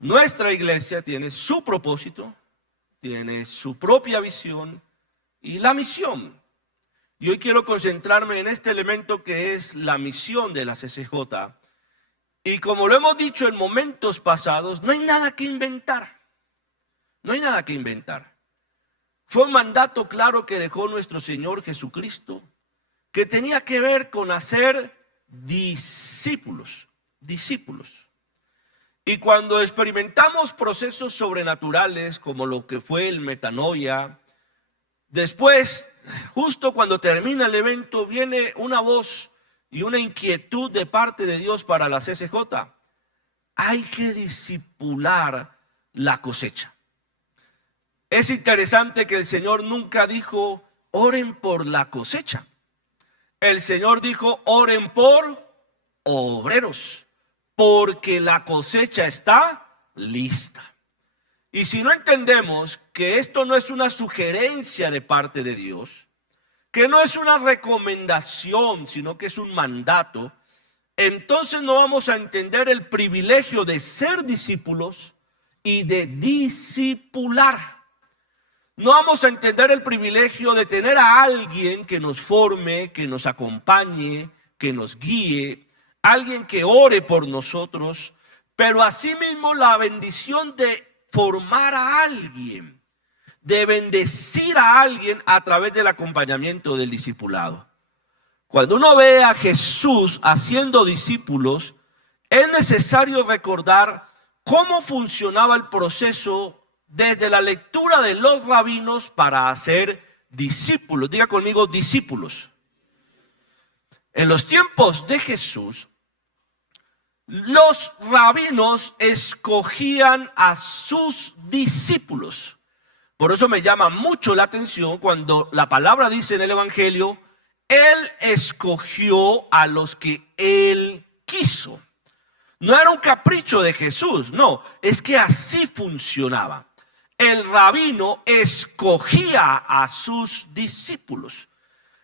Nuestra iglesia tiene su propósito, tiene su propia visión y la misión. Y hoy quiero concentrarme en este elemento que es la misión de la CCJ. Y como lo hemos dicho en momentos pasados, no hay nada que inventar. No hay nada que inventar. Fue un mandato claro que dejó nuestro Señor Jesucristo, que tenía que ver con hacer discípulos. Y cuando experimentamos procesos sobrenaturales como lo que fue el metanoia, después, justo cuando termina el evento, viene una voz y una inquietud de parte de Dios para la CCJ. Hay que discipular la cosecha. Es interesante que el Señor nunca dijo, oren por la cosecha. El Señor dijo, oren por obreros, porque la cosecha está lista. Y si no entendemos que esto no es una sugerencia de parte de Dios, que no es una recomendación, sino que es un mandato, entonces no vamos a entender el privilegio de ser discípulos y de discipular. No vamos a entender el privilegio de tener a alguien que nos forme, que nos acompañe, que nos guíe, alguien que ore por nosotros, pero asimismo la bendición de formar a alguien, de bendecir a alguien a través del acompañamiento del discipulado. Cuando uno ve a Jesús haciendo discípulos, es necesario recordar cómo funcionaba el proceso desde la lectura de los rabinos para hacer discípulos. Diga conmigo, discípulos. En los tiempos de Jesús, los rabinos escogían a sus discípulos. Por eso me llama mucho la atención cuando la palabra dice en el Evangelio, Él escogió a los que Él quiso. No era un capricho de Jesús, no, es que así funcionaba. El rabino escogía a sus discípulos.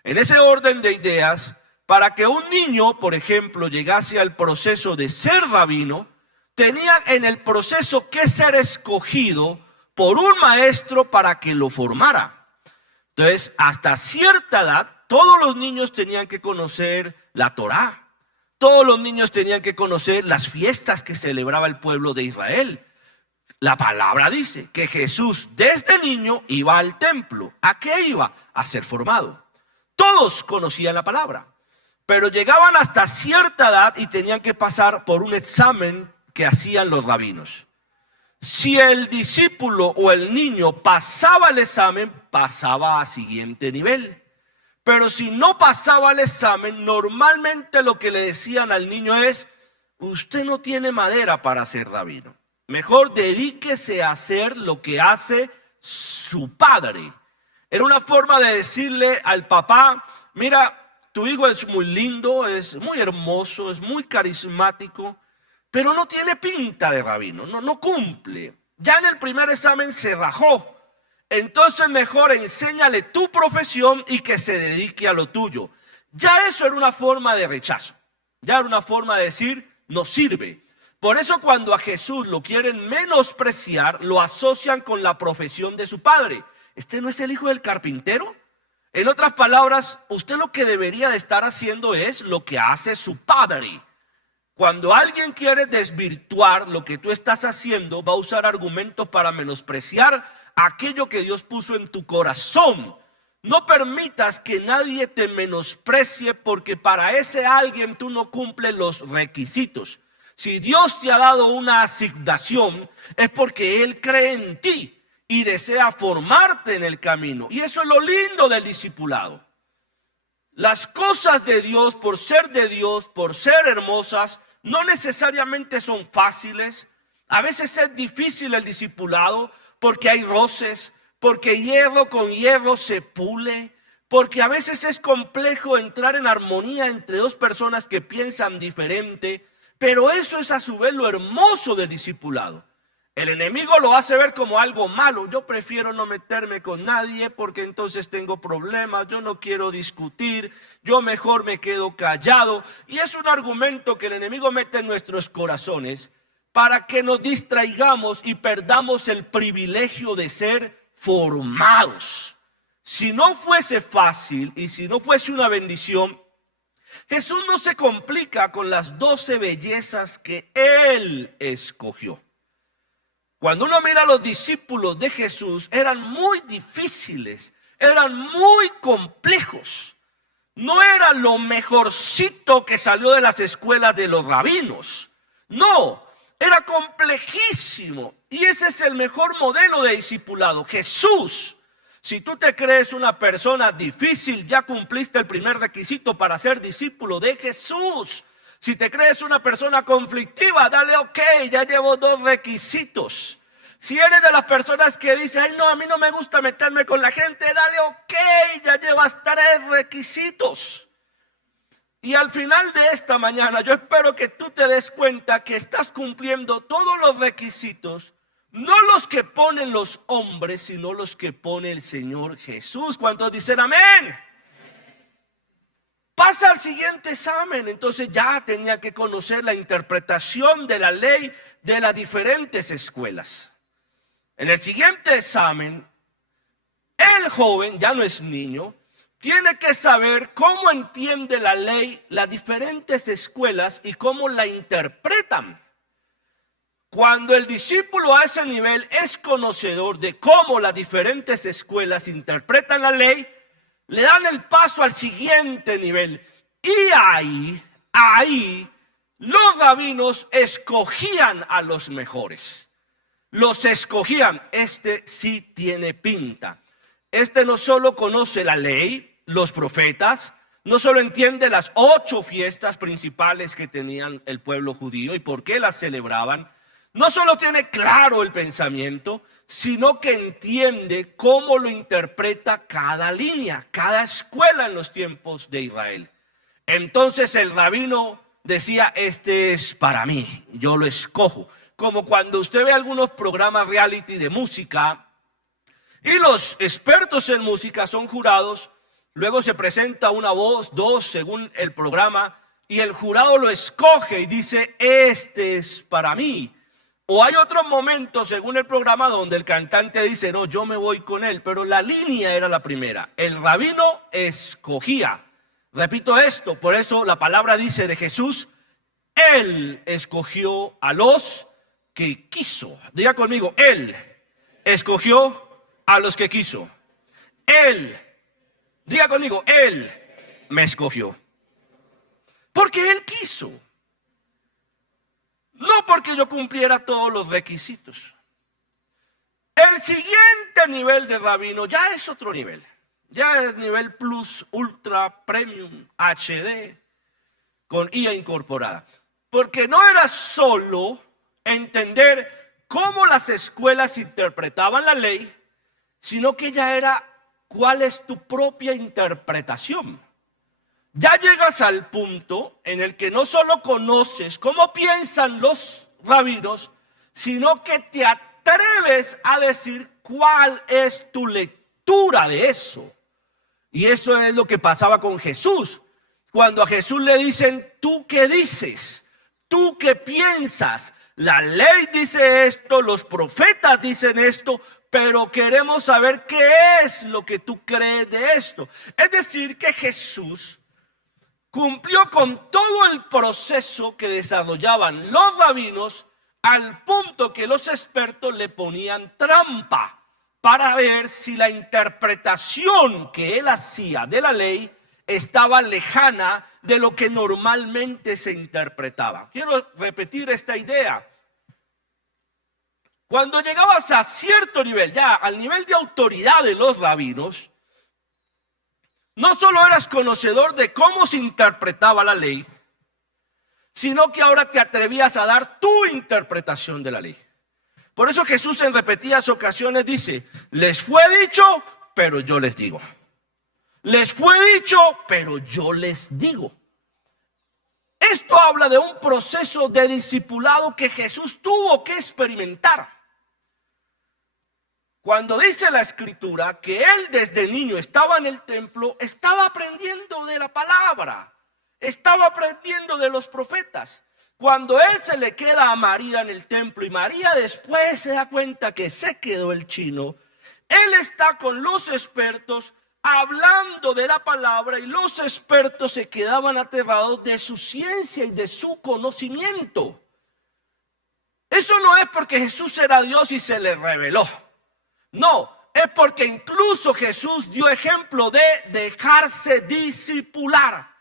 En ese orden de ideas, para que un niño, por ejemplo, llegase al proceso de ser rabino, tenía en el proceso que ser escogido por un maestro para que lo formara. Entonces, hasta cierta edad, todos los niños tenían que conocer la Torá. Todos los niños tenían que conocer las fiestas que celebraba el pueblo de Israel. La palabra dice que Jesús desde niño iba al templo. ¿A qué iba? A ser formado. Todos conocían la palabra, pero llegaban hasta cierta edad y tenían que pasar por un examen que hacían los rabinos. Si el discípulo o el niño pasaba el examen, pasaba a siguiente nivel. Pero si no pasaba el examen, normalmente lo que le decían al niño es, usted no tiene madera para ser rabino. Mejor dedíquese a hacer lo que hace su padre. Era una forma de decirle al papá, mira, tu hijo es muy lindo, es muy hermoso, es muy carismático, pero no tiene pinta de rabino, no cumple. Ya en el primer examen se rajó. Entonces mejor enséñale tu profesión y que se dedique a lo tuyo. Ya eso era una forma de rechazo. Ya era una forma de decir, no sirve. Por eso cuando a Jesús lo quieren menospreciar, lo asocian con la profesión de su padre. ¿Este no es el hijo del carpintero? En otras palabras, usted lo que debería de estar haciendo es lo que hace su padre. Cuando alguien quiere desvirtuar lo que tú estás haciendo, va a usar argumentos para menospreciar aquello que Dios puso en tu corazón. No permitas que nadie te menosprecie porque para ese alguien tú no cumples los requisitos. Si Dios te ha dado una asignación, es porque Él cree en ti y desea formarte en el camino. Y eso es lo lindo del discipulado. Las cosas de Dios, por ser hermosas, no necesariamente son fáciles. A veces es difícil el discipulado porque hay roces, porque hierro con hierro se pule, porque a veces es complejo entrar en armonía entre dos personas que piensan diferente. Pero eso es a su vez lo hermoso del discipulado. El enemigo lo hace ver como algo malo. Yo prefiero no meterme con nadie porque entonces tengo problemas. Yo no quiero discutir. Yo mejor me quedo callado. Y es un argumento que el enemigo mete en nuestros corazones para que nos distraigamos y perdamos el privilegio de ser formados. Si no fuese fácil y si no fuese una bendición, Jesús no se complica con las 12 bellezas que Él escogió. Cuando uno mira a los discípulos de Jesús, eran muy difíciles, eran muy complejos. No era lo mejorcito que salió de las escuelas de los rabinos. No, era complejísimo. Y ese es el mejor modelo de discipulado. Jesús, si tú te crees una persona difícil, ya cumpliste el primer requisito para ser discípulo de Jesús. Si te crees una persona conflictiva, dale ok, ya llevo 2 requisitos. Si eres de las personas que dicen, ay no, a mí no me gusta meterme con la gente, dale ok, ya llevas 3 requisitos. Y al final de esta mañana, yo espero que tú te des cuenta que estás cumpliendo todos los requisitos, no los que ponen los hombres, sino los que pone el Señor Jesús. ¿Cuántos dicen amén? Pasa al siguiente examen. Entonces ya tenía que conocer la interpretación de la ley de las diferentes escuelas. En el siguiente examen, el joven, ya no es niño, tiene que saber cómo entiende la ley las diferentes escuelas y cómo la interpretan. Cuando el discípulo a ese nivel es conocedor de cómo las diferentes escuelas interpretan la ley, le dan el paso al siguiente nivel. Y ahí los rabinos escogían a los mejores. Los escogían. Este sí tiene pinta. Este no solo conoce la ley, los profetas, no solo entiende las 8 fiestas principales que tenían el pueblo judío y por qué las celebraban. No solo tiene claro el pensamiento, sino que entiende cómo lo interpreta cada línea, cada escuela en los tiempos de Israel. Entonces el rabino decía, este es para mí, yo lo escojo. Como cuando usted ve algunos programas reality de música y los expertos en música son jurados, luego se presenta una voz, 2 según el programa, y el jurado lo escoge y dice, este es para mí. O hay otros momentos según el programa donde el cantante dice, no, yo me voy con él, pero la línea era la primera. El rabino escogía. Repito esto, por eso la palabra dice de Jesús, Él escogió a los que quiso. Diga conmigo, Él escogió a los que quiso. Él, diga conmigo, Él me escogió. Porque Él quiso. No porque yo cumpliera todos los requisitos. El siguiente nivel de rabino ya es otro nivel. Ya es nivel plus, ultra, premium, HD, con IA incorporada. Porque no era solo entender cómo las escuelas interpretaban la ley, sino que ya era cuál es tu propia interpretación. Ya llegas al punto en el que no solo conoces cómo piensan los rabinos, sino que te atreves a decir cuál es tu lectura de eso. Y eso es lo que pasaba con Jesús. Cuando a Jesús le dicen, ¿tú qué dices? ¿Tú qué piensas? La ley dice esto, los profetas dicen esto, pero queremos saber qué es lo que tú crees de esto. Es decir, que Jesús cumplió con todo el proceso que desarrollaban los rabinos al punto que los expertos le ponían trampa para ver si la interpretación que él hacía de la ley estaba lejana de lo que normalmente se interpretaba. Quiero repetir esta idea. Cuando llegabas a cierto nivel, ya al nivel de autoridad de los rabinos, no solo eras conocedor de cómo se interpretaba la ley, sino que ahora te atrevías a dar tu interpretación de la ley. Por eso Jesús en repetidas ocasiones dice, les fue dicho, pero yo les digo. Les fue dicho, pero yo les digo. Esto habla de un proceso de discipulado que Jesús tuvo que experimentar. Cuando dice la Escritura que él desde niño estaba en el templo, estaba aprendiendo de la palabra, estaba aprendiendo de los profetas. Cuando él se le queda a María en el templo y María después se da cuenta que se quedó el chino, él está con los expertos hablando de la palabra y los expertos se quedaban aterrados de su ciencia y de su conocimiento. Eso no es porque Jesús era Dios y se le reveló. No, es porque incluso Jesús dio ejemplo de dejarse discipular.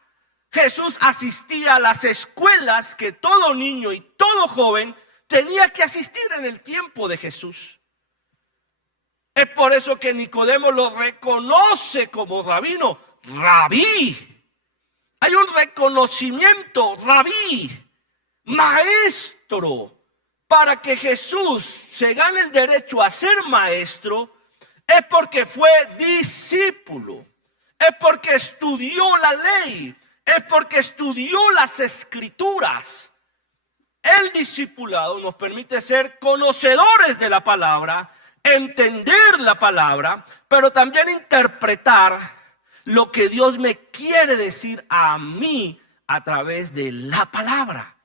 Jesús asistía a las escuelas que todo niño y todo joven tenía que asistir en el tiempo de Jesús. Es por eso que Nicodemo lo reconoce como rabino, rabí. Hay un reconocimiento, rabí, maestro. Para que Jesús se gane el derecho a ser maestro, es porque fue discípulo, es porque estudió la ley, es porque estudió las escrituras. El discipulado nos permite ser conocedores de la palabra, entender la palabra, pero también interpretar lo que Dios me quiere decir a mí a través de la palabra.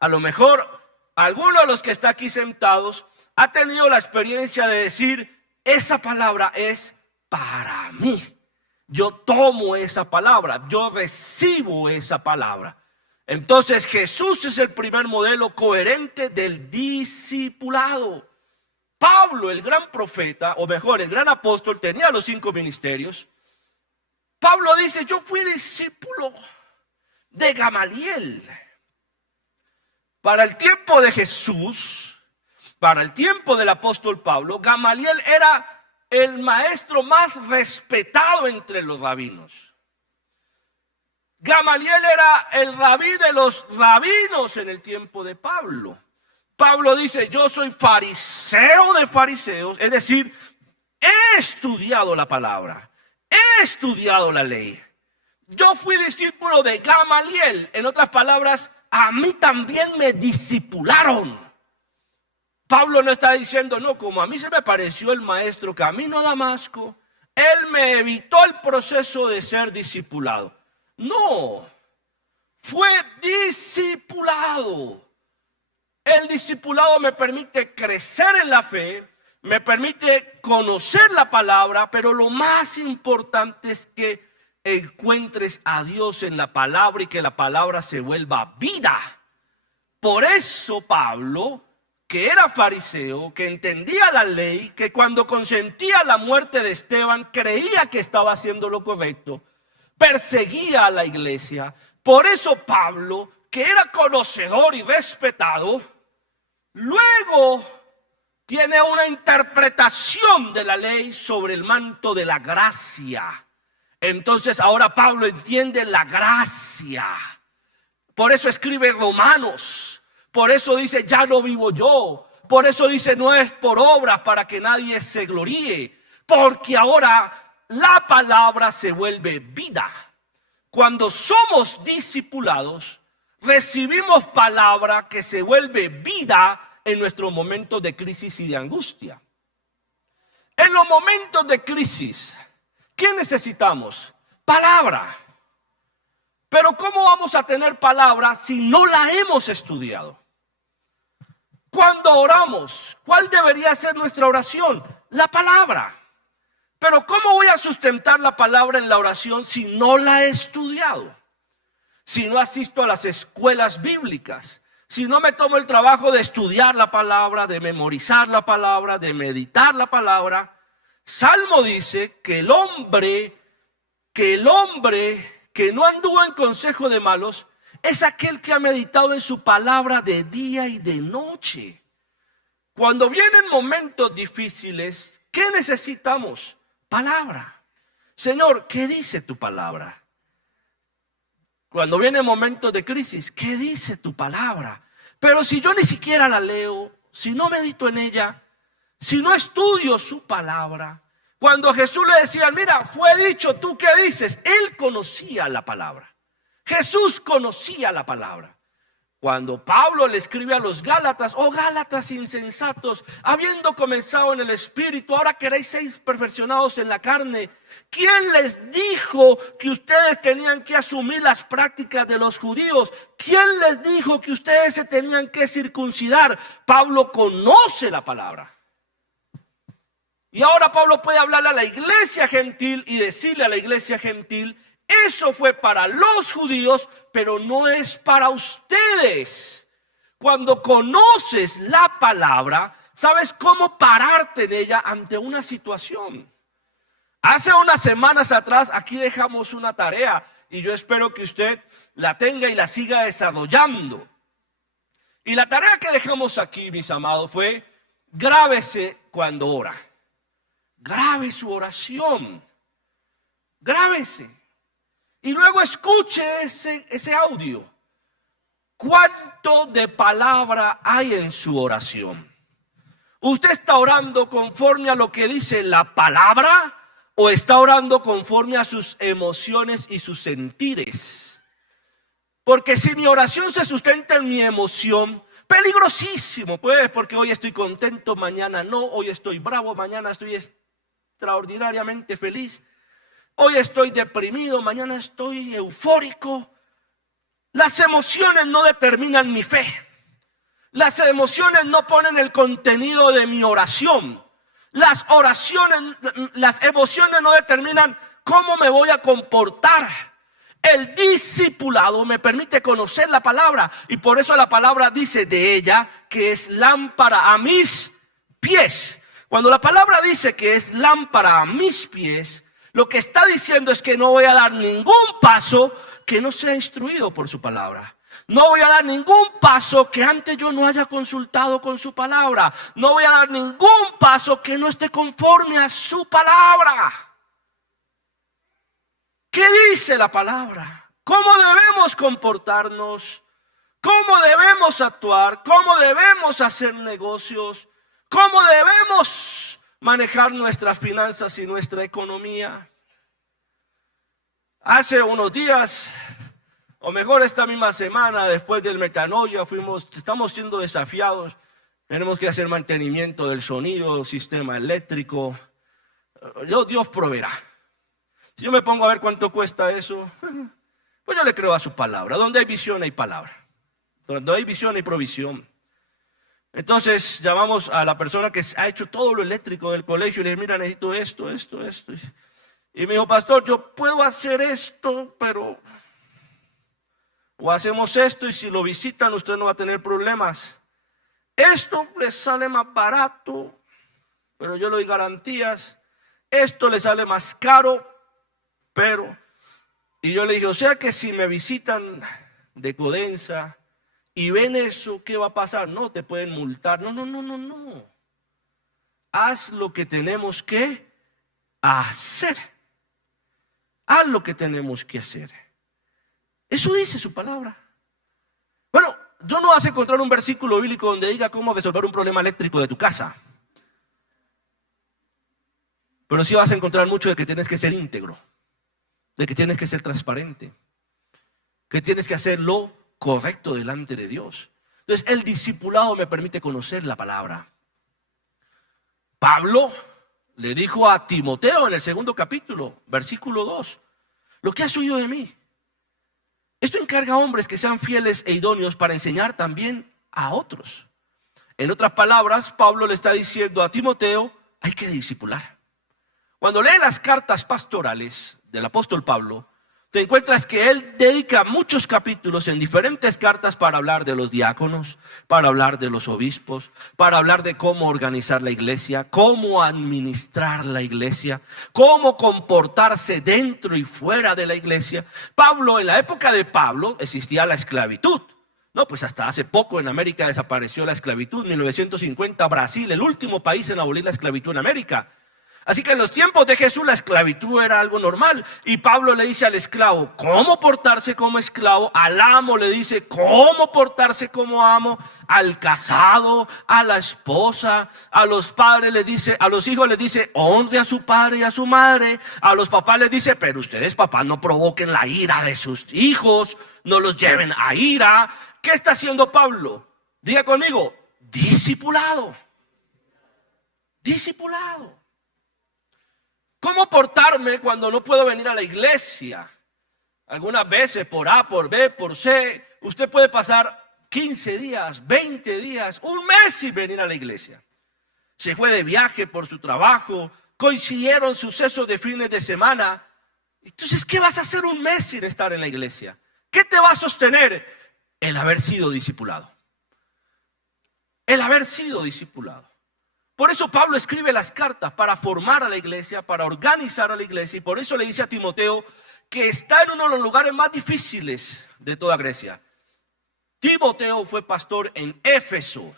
A lo mejor alguno de los que está aquí sentados ha tenido la experiencia de decir, esa palabra es para mí. Yo tomo esa palabra, yo recibo esa palabra. Entonces Jesús es el primer modelo coherente del discipulado. Pablo, el gran profeta, o mejor, el gran apóstol, tenía los 5 ministerios. Pablo dice, yo fui discípulo de Gamaliel. Para el tiempo de Jesús, para el tiempo del apóstol Pablo, Gamaliel era el maestro más respetado entre los rabinos. Gamaliel era el rabí de los rabinos en el tiempo de Pablo. Pablo dice, yo soy fariseo de fariseos, es decir, he estudiado la palabra, he estudiado la ley. Yo fui discípulo de Gamaliel, en otras palabras, a mí también me discipularon. Pablo no está diciendo, no, como a mí se me pareció el maestro camino a Damasco, él me evitó el proceso de ser discipulado. No, fue discipulado. El discipulado me permite crecer en la fe, me permite conocer la palabra, pero lo más importante es que encuentres a Dios en la palabra y que la palabra se vuelva vida. Por eso Pablo, que era fariseo, que entendía la ley, que cuando consentía la muerte de Esteban creía que estaba haciendo lo correcto, perseguía a la iglesia. Por eso Pablo, que era conocedor y respetado, luego tiene una interpretación de la ley sobre el manto de la gracia. Entonces ahora Pablo entiende la gracia. Por eso escribe Romanos. Por eso dice, ya no vivo yo. Por eso dice, no es por obras para que nadie se gloríe. Porque ahora la palabra se vuelve vida. Cuando somos discipulados, recibimos palabra que se vuelve vida en nuestros momentos de crisis y de angustia. En los momentos de crisis, ¿qué necesitamos? Palabra. Pero ¿cómo vamos a tener palabra si no la hemos estudiado? Cuando oramos, ¿cuál debería ser nuestra oración? La palabra. Pero ¿cómo voy a sustentar la palabra en la oración si no la he estudiado? Si no asisto a las escuelas bíblicas, si no me tomo el trabajo de estudiar la palabra, de memorizar la palabra, de meditar la palabra. Salmo dice que el hombre que no anduvo en consejo de malos es aquel que ha meditado en su palabra de día y de noche. Cuando vienen momentos difíciles, ¿qué necesitamos? Palabra. Señor, ¿qué dice tu palabra? Cuando vienen momentos de crisis, ¿qué dice tu palabra? Pero si yo ni siquiera la leo, si no medito en ella, si no estudio su palabra. Cuando a Jesús le decían, mira, fue dicho, ¿tú qué dices? Él conocía la palabra. Jesús conocía la palabra. Cuando Pablo le escribe a los Gálatas: oh Gálatas insensatos, habiendo comenzado en el espíritu, ahora queréis ser perfeccionados en la carne. ¿Quién les dijo que ustedes tenían que asumir las prácticas de los judíos? ¿Quién les dijo que ustedes se tenían que circuncidar? Pablo conoce la palabra. Y ahora Pablo puede hablarle a la iglesia gentil y decirle a la iglesia gentil: eso fue para los judíos, pero no es para ustedes. Cuando conoces la palabra, sabes cómo pararte en ella ante una situación. Hace unas semanas atrás aquí dejamos una tarea y yo espero que usted la tenga y la siga desarrollando. Y la tarea que dejamos aquí, mis amados, fue: grábese cuando ora. Grabe su oración. Grábese. Y luego escuche ese audio. ¿Cuánto de palabra hay en su oración? ¿Usted está orando conforme a lo que dice la palabra o está orando conforme a sus emociones y sus sentires? Porque si mi oración se sustenta en mi emoción, peligrosísimo, pues, porque hoy estoy contento, mañana no, hoy estoy bravo, mañana estoy extraordinariamente feliz. Hoy estoy deprimido, mañana estoy eufórico. Las emociones no determinan mi fe. Las emociones no ponen el contenido de mi oración. Las emociones no determinan cómo me voy a comportar. El discipulado me permite conocer la palabra, y por eso la palabra dice de ella que es lámpara a mis pies. Cuando la palabra dice que es lámpara a mis pies, lo que está diciendo es que no voy a dar ningún paso que no sea instruido por su palabra. No voy a dar ningún paso que antes yo no haya consultado con su palabra. No voy a dar ningún paso que no esté conforme a su palabra. ¿Qué dice la palabra? ¿Cómo debemos comportarnos? ¿Cómo debemos actuar? ¿Cómo debemos hacer negocios? ¿Cómo debemos manejar nuestras finanzas y nuestra economía? Hace unos días, o mejor esta misma semana, después del metanoia, estamos siendo desafiados. Tenemos que hacer mantenimiento del sonido, sistema eléctrico. Dios proveerá. Si yo me pongo a ver cuánto cuesta eso, pues yo le creo a su palabra. Donde hay visión hay palabra. Donde hay visión hay provisión. Entonces llamamos a la persona que ha hecho todo lo eléctrico del colegio y le dije: mira, necesito esto. Y me dijo: pastor, yo puedo hacer esto, pero o hacemos esto y si lo visitan usted no va a tener problemas. Esto les sale más barato, pero yo le doy garantías. Esto le sale más caro, pero... Y yo le dije: o sea que si me visitan de Codensa y ven eso, ¿qué va a pasar? No, te pueden multar. No. Haz lo que tenemos que hacer. Haz lo que tenemos que hacer. Eso dice su palabra. Bueno, yo no vas a encontrar un versículo bíblico donde diga cómo resolver un problema eléctrico de tu casa. Pero sí vas a encontrar mucho de que tienes que ser íntegro, de que tienes que ser transparente, que tienes que hacer lo correcto delante de Dios. Entonces el discipulado me permite conocer la palabra. Pablo le dijo a Timoteo en el 2 capítulo, versículo 2: lo que has oído de mí, esto encarga a hombres que sean fieles e idóneos para enseñar también a otros. En otras palabras, Pablo le está diciendo a Timoteo: hay que discipular. Cuando lee las cartas pastorales del apóstol Pablo, te encuentras que él dedica muchos capítulos en diferentes cartas para hablar de los diáconos, para hablar de los obispos, para hablar de cómo organizar la iglesia, cómo administrar la iglesia, cómo comportarse dentro y fuera de la iglesia. Pablo, en la época de Pablo existía la esclavitud. No, pues hasta hace poco en América desapareció la esclavitud. En 1950 Brasil, el último país en abolir la esclavitud en América. Así que en los tiempos de Jesús la esclavitud era algo normal. Y Pablo le dice al esclavo cómo portarse como esclavo. Al amo le dice cómo portarse como amo. Al casado, a la esposa, a los padres les dice, a los hijos les dice: honre a su padre y a su madre. A los papás les dice: pero ustedes, papás, no provoquen la ira de sus hijos, no los lleven a ira. ¿qué está haciendo Pablo? Diga conmigo, discipulado. Discipulado. ¿Cómo portarme cuando no puedo venir a la iglesia? Algunas veces por A, por B, por C, usted puede pasar 15 días, 20 días, un mes sin venir a la iglesia. Se fue de viaje por su trabajo, coincidieron sucesos de fines de semana. Entonces, ¿qué vas a hacer un mes sin estar en la iglesia? ¿Qué te va a sostener? El haber sido discipulado. El haber sido discipulado. Por eso Pablo escribe las cartas para formar a la iglesia, para organizar a la iglesia. Y por eso le dice a Timoteo que está en uno de los lugares más difíciles de toda Grecia. Timoteo fue pastor en Éfeso,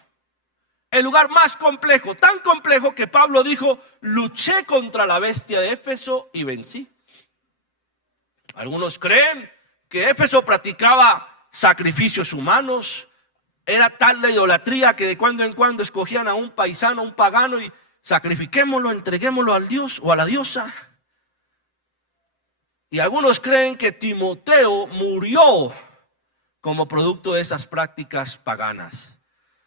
el lugar más complejo, tan complejo que Pablo dijo, luché contra la bestia de Éfeso y vencí. Algunos creen que Éfeso practicaba sacrificios humanos. Era tal la idolatría que de cuando en cuando escogían a un paisano, un pagano y sacrifiquémoslo, entreguémoslo al dios o a la diosa. Y algunos creen que Timoteo murió como producto de esas prácticas paganas.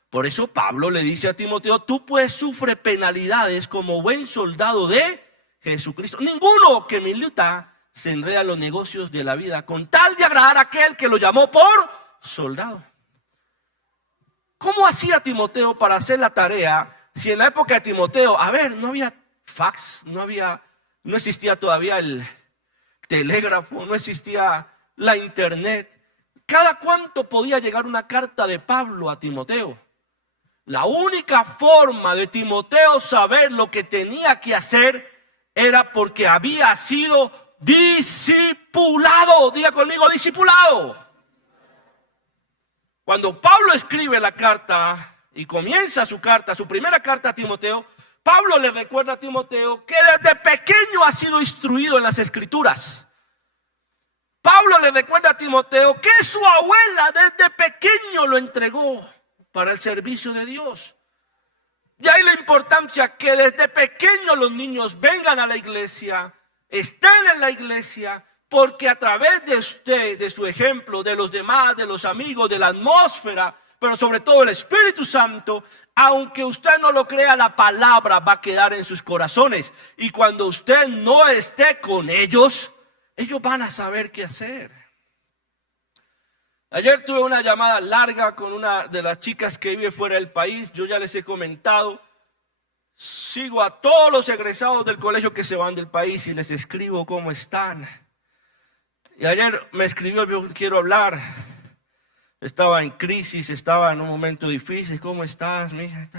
Por eso Pablo le dice a Timoteo, tú pues sufre penalidades como buen soldado de Jesucristo. Ninguno que milita se enreda en los negocios de la vida con tal de agradar a aquel que lo llamó por soldado. ¿Cómo hacía Timoteo para hacer la tarea? Si en la época de Timoteo, no había fax, no existía todavía el telégrafo, no existía la internet. ¿Cada cuánto podía llegar una carta de Pablo a Timoteo? La única forma de Timoteo saber lo que tenía que hacer era porque había sido discipulado. Diga conmigo, discipulado. Cuando Pablo escribe la carta y comienza su carta, su primera carta a Timoteo, Pablo le recuerda a Timoteo que desde pequeño ha sido instruido en las escrituras. Pablo le recuerda a Timoteo que su abuela desde pequeño lo entregó para el servicio de Dios. Y ahí la importancia que desde pequeño los niños vengan a la iglesia, estén en la iglesia, porque a través de usted, de su ejemplo, de los demás, de los amigos, de la atmósfera, pero sobre todo el Espíritu Santo, aunque usted no lo crea, la palabra va a quedar en sus corazones. Y cuando usted no esté con ellos, ellos van a saber qué hacer. Ayer tuve una llamada larga con una de las chicas que vive fuera del país. Yo ya les he comentado, sigo a todos los egresados del colegio que se van del país y les escribo cómo están. Y ayer me escribió, yo quiero hablar. Estaba en crisis, estaba en un momento difícil. ¿Cómo estás, mija?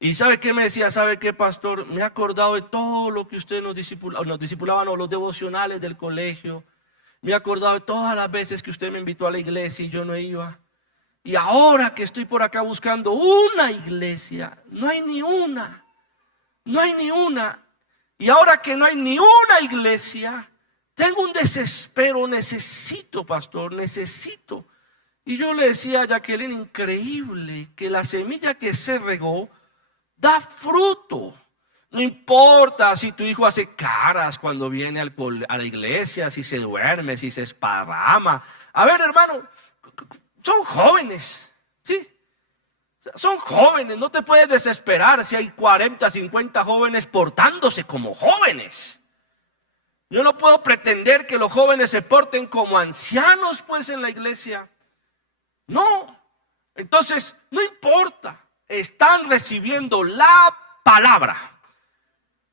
Y ¿sabe qué me decía? ¿Sabe qué, pastor? Me he acordado de todo lo que usted nos discipulaban, o los devocionales del colegio. Me he acordado de todas las veces que usted me invitó a la iglesia y yo no iba. Y ahora que estoy por acá buscando una iglesia, no hay ni una. No hay ni una. Y ahora que no hay ni una iglesia, tengo un desespero, necesito, pastor, necesito. Y yo le decía a Jacqueline, increíble que la semilla que se regó da fruto. No importa si tu hijo hace caras cuando viene a la iglesia, si se duerme, si se esparrama. A ver, hermano, son jóvenes, ¿sí? Son jóvenes, no te puedes desesperar si hay 40, 50 jóvenes portándose como jóvenes. Yo no puedo pretender que los jóvenes se porten como ancianos pues en la iglesia. No, entonces no importa, están recibiendo la palabra.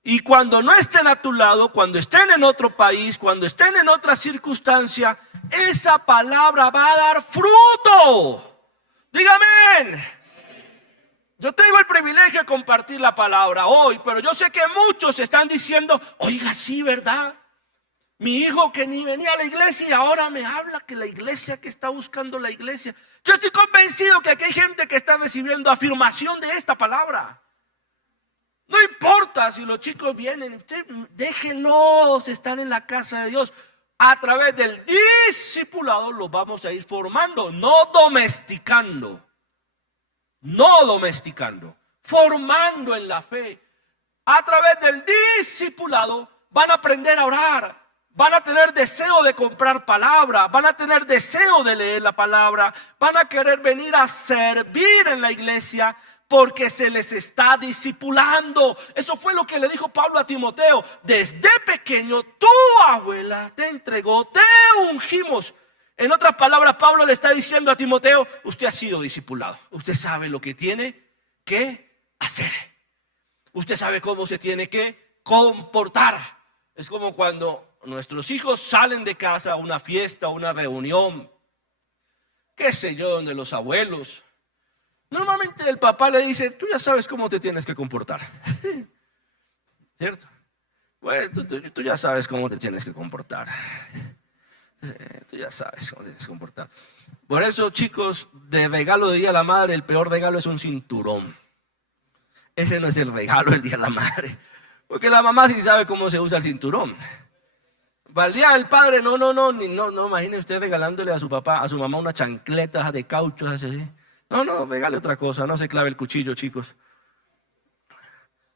Y cuando no estén a tu lado, cuando estén en otro país, cuando estén en otra circunstancia, esa palabra va a dar fruto. Dígame. Yo tengo el privilegio de compartir la palabra hoy, pero yo sé que muchos están diciendo, oiga, sí, ¿verdad? Mi hijo que ni venía a la iglesia y ahora me habla que la iglesia, que está buscando la iglesia. Yo estoy convencido que aquí hay gente que está recibiendo afirmación de esta palabra. No importa si los chicos vienen, usted, déjenlos, están en la casa de Dios. A través del discipulado los vamos a ir formando, no domesticando. No domesticando, formando en la fe. A través del discipulado van a aprender a orar, Van a tener deseo de comprar palabra, van a tener deseo de leer la palabra, van a querer venir a servir en la iglesia porque se les está discipulando. Eso fue lo que le dijo Pablo a Timoteo. Desde pequeño tu abuela te entregó, te ungimos. En otras palabras, Pablo le está diciendo a Timoteo: usted ha sido discipulado, usted sabe lo que tiene que hacer, usted sabe cómo se tiene que comportar. Es como cuando nuestros hijos salen de casa a una fiesta, a una reunión, qué sé yo, donde los abuelos. Normalmente el papá le dice: tú ya sabes cómo te tienes que comportar. ¿Cierto? Bueno, tú ya sabes cómo te tienes que comportar. Tú ya sabes cómo te tienes que comportar. Por eso, chicos, de regalo de Día de la Madre, el peor regalo es un cinturón. Ese no es el regalo del Día de la Madre, porque la mamá sí sabe cómo se usa el cinturón. Para el Día del Padre, no, imagine usted regalándole a su papá, a su mamá, una chancleta de caucho, así. No, regale otra cosa, no se clave el cuchillo, chicos.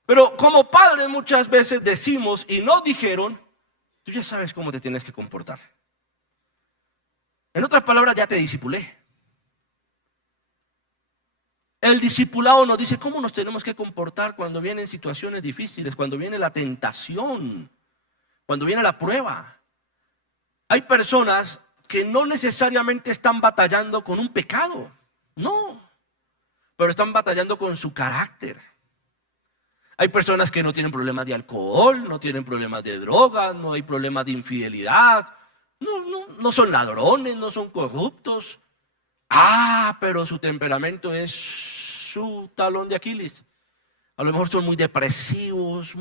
Pero como padres muchas veces decimos, y nos dijeron: tú ya sabes cómo te tienes que comportar. En otras palabras, ya te discipulé. El discipulado nos dice cómo nos tenemos que comportar cuando vienen situaciones difíciles, cuando viene la tentación, cuando viene la prueba. Hay personas que no necesariamente están batallando con un pecado, no, pero están batallando con su carácter. Hay personas que no tienen problemas de alcohol, no tienen problemas de drogas, no hay problemas de infidelidad, no son ladrones, no son corruptos. Pero su temperamento es su talón de Aquiles. A lo mejor son muy depresivos,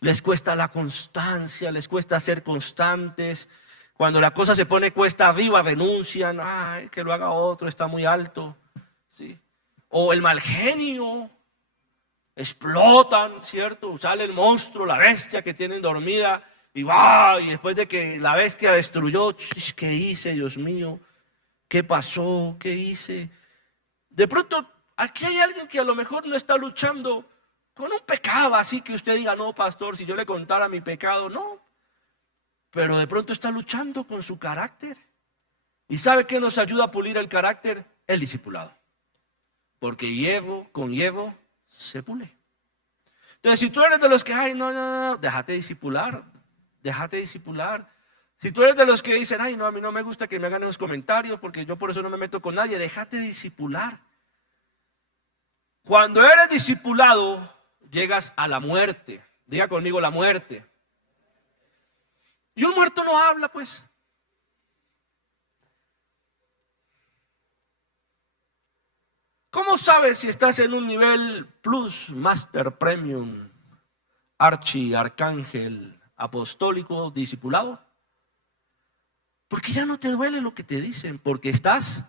les cuesta la constancia, les cuesta ser constantes. Cuando la cosa se pone cuesta arriba, renuncian. Que lo haga otro, está muy alto, ¿sí? O el mal genio, explotan, ¿cierto? Sale el monstruo, la bestia que tienen dormida, y después de que la bestia destruyó, ¿qué hice, Dios mío? ¿Qué pasó? ¿Qué hice? De pronto, aquí hay alguien que a lo mejor no está luchando con un pecado así que usted diga: no, pastor, si yo le contara mi pecado, no. Pero de pronto está luchando con su carácter. ¿Y sabe qué nos ayuda a pulir el carácter? El discipulado. Porque hierro con hierro se pule. Entonces, si tú eres de los que, no, déjate discipular, déjate discipular. Si tú eres de los que dicen: no, a mí no me gusta que me hagan esos comentarios porque yo por eso no me meto con nadie, déjate discipular. Cuando eres discipulado, llegas a la muerte. Diga conmigo: la muerte. Y un muerto no habla, pues. ¿Cómo sabes si estás en un nivel plus, master, premium, arcángel, apostólico, discipulado? Porque ya no te duele lo que te dicen, porque estás,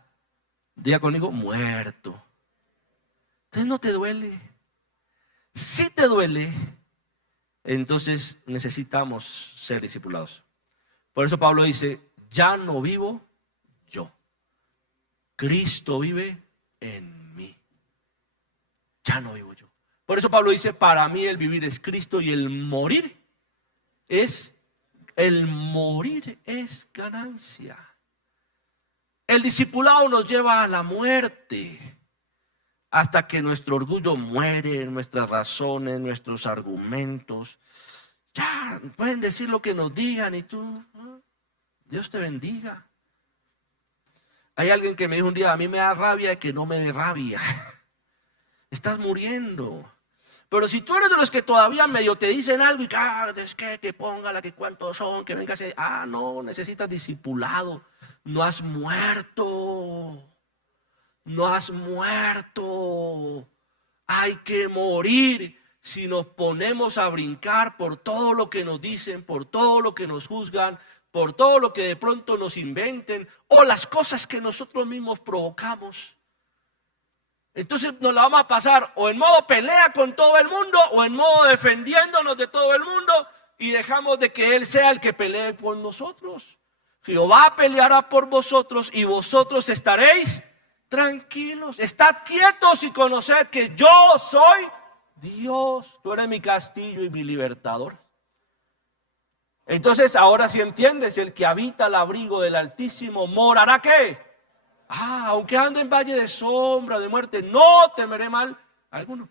diga conmigo, muerto. Entonces no te duele. Si te duele, entonces necesitamos ser discipulados. Por eso Pablo dice: ya no vivo yo, Cristo vive en mí. Ya no vivo yo. Por eso Pablo dice: para mí el vivir es Cristo y el morir es ganancia. El discipulado nos lleva a la muerte, hasta que nuestro orgullo muere, nuestras razones, nuestros argumentos. Ya pueden decir lo que nos digan y tú, ¿no? Dios te bendiga. Hay alguien que me dijo un día: a mí me da rabia que no me dé rabia. Estás muriendo. Pero si tú eres de los que todavía medio te dicen algo y es que póngala, que cuántos son, que venga a no, necesitas discipulado. No has muerto. No has muerto. Hay que morir. Si nos ponemos a brincar por todo lo que nos dicen, por todo lo que nos juzgan, por todo lo que de pronto nos inventen, o las cosas que nosotros mismos provocamos, entonces nos la vamos a pasar o en modo pelea con todo el mundo, o en modo defendiéndonos de todo el mundo, y dejamos de que Él sea el que pelee por nosotros. Jehová peleará por vosotros y vosotros estaréis tranquilos. Estad quietos y conoced que yo soy Dios. Tú eres mi castillo y mi libertador. Entonces ahora sí entiendes, el que habita al abrigo del Altísimo morará ¿qué? Aunque ande en valle de sombra, de muerte, no temeré mal alguno.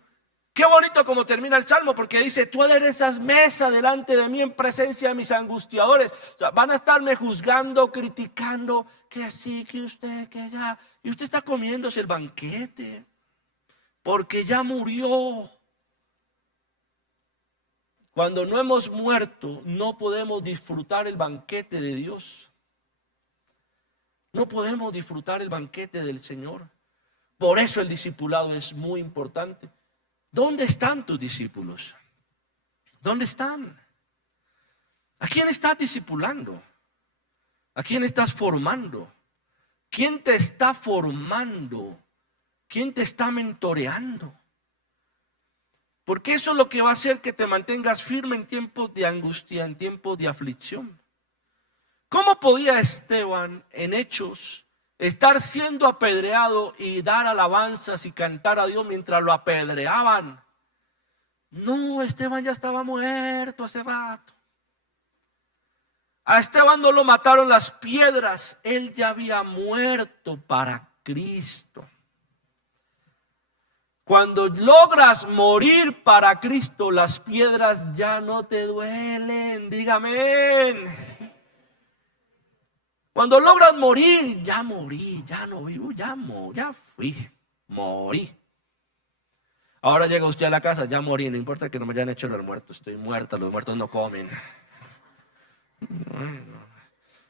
Qué bonito como termina el Salmo, porque dice, tú aderezas mesa delante de mí en presencia de mis angustiadores. O sea, van a estarme juzgando, criticando, que sí, que usted, que allá. Y usted está comiéndose el banquete, porque ya murió. Cuando no hemos muerto, no podemos disfrutar el banquete de Dios. No podemos disfrutar el banquete del Señor. Por eso el discipulado es muy importante. ¿Dónde están tus discípulos? ¿Dónde están? ¿A quién estás discipulando? ¿A quién estás formando? ¿Quién te está formando? ¿Quién te está mentoreando? Porque eso es lo que va a hacer que te mantengas firme en tiempos de angustia, en tiempos de aflicción. ¿Cómo podía Esteban en Hechos estar siendo apedreado y dar alabanzas y cantar a Dios mientras lo apedreaban? No, Esteban ya estaba muerto hace rato. A Esteban no lo mataron las piedras, él ya había muerto para Cristo. Cuando logras morir para Cristo, las piedras ya no te duelen. Dígame. Cuando logras morir, ya morí, ya no vivo, ya fui, morí. Ahora llega usted a la casa, ya morí, no importa que no me hayan hecho el muerto, estoy muerta, los muertos no comen.